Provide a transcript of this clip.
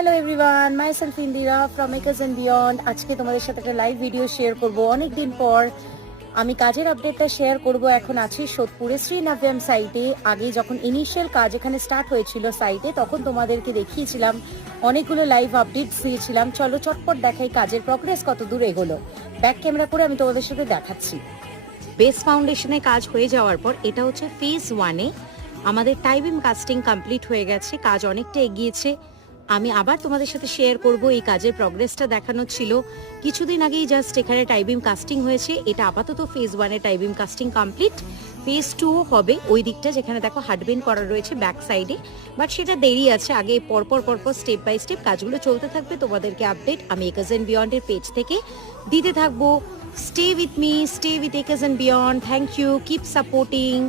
Hello everyone, myself Indira from একাজ and beyond. আজকে তোমাদের সাথে একটা লাইভ ভিডিও শেয়ার করব। অনেকদিন পর আমি কাজের আপডেটটা শেয়ার করব। এখন আছি সোদপুরে শ্রীনভ্যম সাইটে। আগে যখন ইনিশিয়াল কাজ এখানে স্টার্ট হয়েছিল সাইটে, তখন তোমাদেরকে দেখিয়েছিলাম, অনেকগুলো লাইভ আপডেটস দিয়েছিলাম। চলো চটপট দেখাই কাজের প্রগ্রেস কত দূর এগোলো। ব্যাক ক্যামেরা করে আমি তোমাদের সাথে দেখাচ্ছি। বেস ফাউন্ডেশনে কাজ হয়ে যাওয়ার পর এটা হচ্ছে ফেজ 1-এ আমাদের টাইবিম কাস্টিং কমপ্লিট হয়ে গেছে। কাজ অনেকটা এগিয়েছে। আমি আবার তোমাদের সাথে শেয়ার করব। এই কাজের প্রগ্রেসটা দেখানো ছিল কিছুদিন আগেই, জাস্ট এখানে টাইবিম কাস্টিং হয়েছে। এটা আপাতত ফেজ 1-এ টাইবিম কাস্টিং কমপ্লিট। ফেজ 2 হবে ওই দিকটা, যেখানে দেখো হার্ডবিন করা রয়েছে ব্যাক সাইডে, বাট সেটা দেরি আছে। আগে পরপর স্টেপ বাই স্টেপ কাজগুলো চলতে থাকবে। তোমাদেরকে আপডেট আমি একাজ এন্ড বিয়ন্ডের পেজ থেকে দিতে থাকবো। Stay with me, stay with Ekas and Beyond. Thank you. Keep supporting.